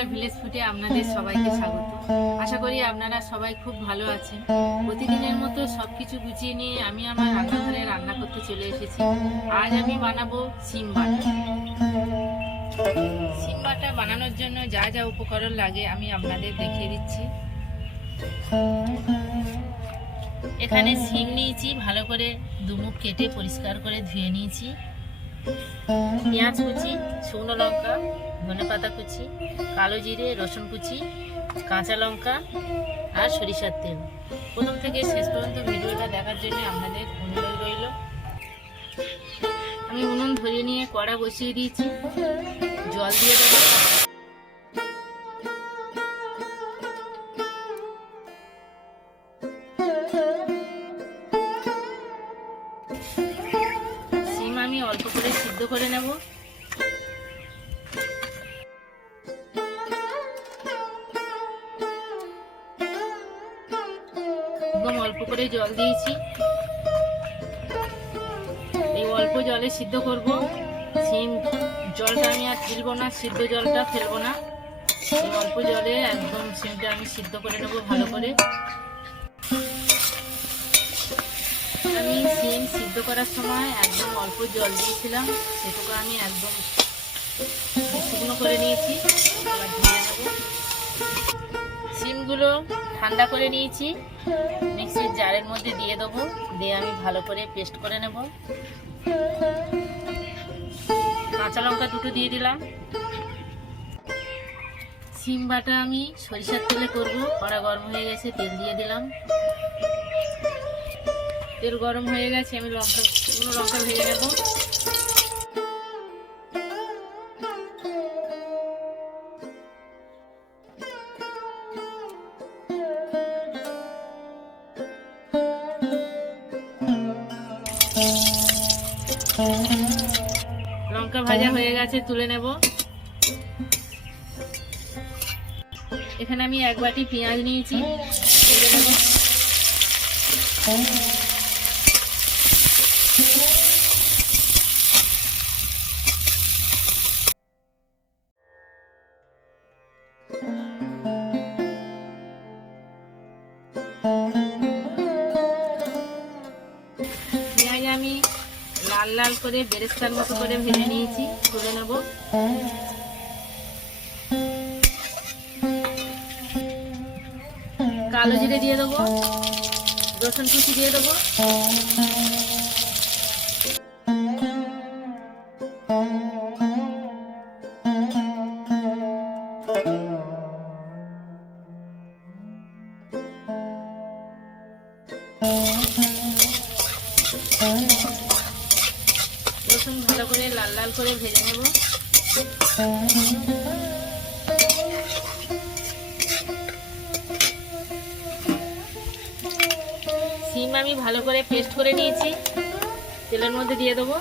Shakuntala village ফুটে আপনাদের সবাইকে স্বাগত। আশা করি আপনারা সবাই খুব ভালো আছেন। প্রতিদিনের মতো সব কিছু গুছিয়ে নিয়ে আমি আমার রান্নাঘরে রান্না করতে চলে এসেছি। আজ আমি বানাবো সিম বাটা। সিম বাটা বানানোর জন্য যা যা উপকরণ লাগে আমি আপনাদের দেখিয়ে দিচ্ছি। এখানে সিম নিয়েছি, ভালো করে দুমুখ কেটে পরিষ্কার করে ধুয়ে নিয়েছি। পেঁয়াজ কুচি, শুকনো লঙ্কা ধনে পাতা কুচি, কালো জিরে, রসুন কুচি, কাঁচা লঙ্কা আর সরিষার তেল। প্রথম থেকে শেষ পর্যন্ত ভিডিওটা দেখার জন্য আপনাদের অনুরোধ রইল। আমি উনুন ধরিয়ে নিয়ে কড়া বসিয়ে দিয়েছি। জল দিয়ে দেবো। সিম আমি অল্প করে সিদ্ধ করে নেব। জল দিয়েছি। এই অল্প জলে সিদ্ধ করব। সিম জলটা আমি আর ফেলব না, সিদ্ধ জলটা ফেলব না। অল্প জলে একদম সিমটা আমি সিদ্ধ করে নেব ভালো করে। আমি সিম সিদ্ধ করার সময় একদম অল্প জল দিয়েছিলাম, সেটুকু আমি একদম শুকনো করে নিয়েছি। ধুয়ে নেব। সিমগুলো ঠান্ডা করে নিয়েছি। মিক্সির জারের মধ্যে দিয়ে দেবো। দিয়ে আমি ভালো করে পেস্ট করে নেব। কাঁচা লঙ্কা দুটো দিয়ে দিলাম। সিম বাটা আমি সরিষার তেলে করব। কড়া গরম হয়ে গেছে, তেল দিয়ে দিলাম। তেল গরম হয়ে গেছে, আমি লঙ্কা লঙ্কা ভেজে নেব। লঙ্কা ভাজা হয়ে। গেছে তুলে নেব। এখানে আমি এক বাটি পেঁয়াজ নিয়েছি। তুলে নেব পেঁয়াজ লাল লাল করে বেরেস্তার মতো করে ভেজে নিয়েছি তুলে নেব। কালো জিরে দিয়ে দেবো, রসুন কুচি দিয়ে দেবো। লাল লাল করে ভেজে নেব। সিম আমি ভালো করে পেস্ট করে নিয়েছি। তেলের মধ্যে দিয়ে দেবো।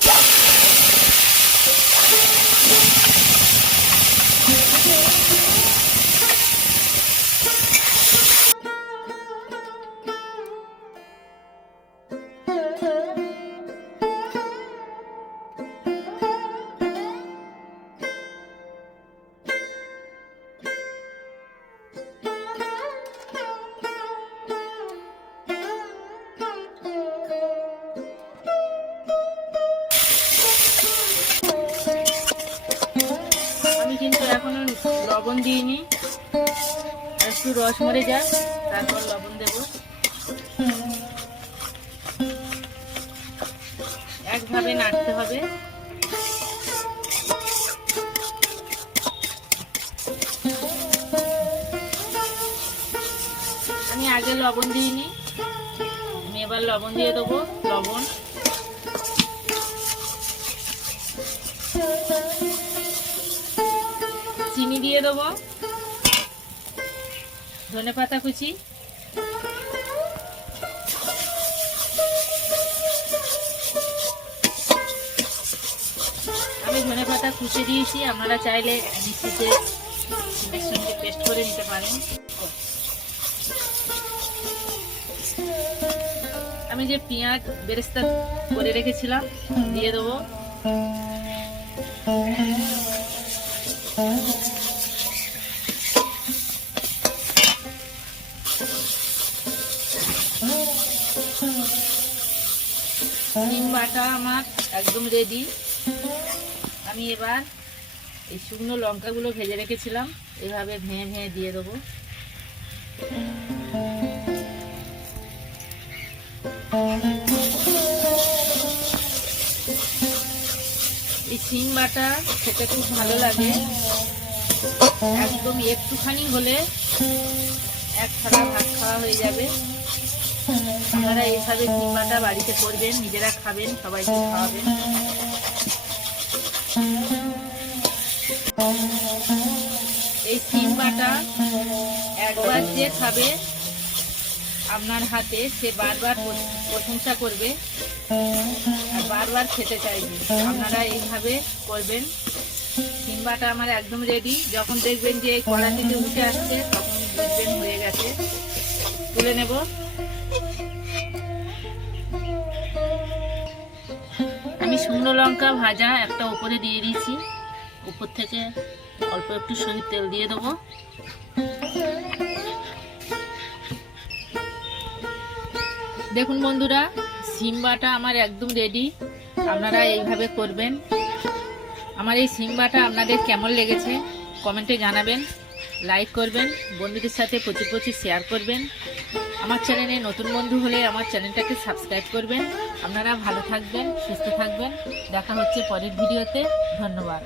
কিন্তু এখনও লবণ দিইনি। একটু রস মরে যাক, তারপর লবণ দেব। একভাবে নাড়তে হবে। আমি আগে লবণ দিইনি, আমি এবার লবণ দিয়ে দেবো, লবণ। দিয়ে দেবো। ধনে পাতা কুচি। আমি ধনে পাতা কুচি দিয়েছি, আপনারা চাইলে মিষ্টিতে বেসনকে পেস্ট করে নিতে পারেন। আমি যে পেঁয়াজ বেরেস্তা করে রেখেছিলাম, দিয়ে দেবো। ডিম বাটা আমার একদম রেডি আমি এবার এই শুকনো লঙ্কাগুলো ভেজে রেখেছিলাম। এভাবে ভেঙে ভেঙে দিয়ে দেবো। এই শিম বাটা খেতে খুব ভালো লাগে। একদম একটুখানি হলে এক থালা ভাত খাওয়া হয়ে যাবে। আপনারা এইভাবে শিম বাটা বাড়িতে করবেন, নিজেরা খাবেন, সবাইকে খাওয়াবেন। এই শিম বাটা একবার যে খাবে আপনার হাতে, সে বারবার প্রশংসা করবে আর বারবার খেতে চাইবে। আপনারা এইভাবে করবেন। শিম বাটা আমার একদম রেডি যখন দেখবেন যে কড়া থেকে উঠে আসছে তখন দেখবেন হয়ে গেছে। তুলে নেব। শুকনো লঙ্কা ভাজা একটা উপরে দিয়ে দিয়েছি। উপর থেকে অল্প একটু সরির তেল দিয়ে দেবো। দেখুন বন্ধুরা, সিম বাটা আমার একদম রেডি আপনারা এইভাবে করবেন। আমার এই সিম বাটা আপনাদের কেমন লেগেছে কমেন্টে জানাবেন। লাইক করবেন, বন্ধুদের সাথে প্রচুর প্রচুর শেয়ার করবেন। আমার চ্যানেলে নতুন বন্ধু হলে আমার চ্যানেলটাকে সাবস্ক্রাইব করবেন। আপনারা ভালো থাকবেন, সুস্থ থাকবেন। দেখা হচ্ছে পরের ভিডিওতে ধন্যবাদ।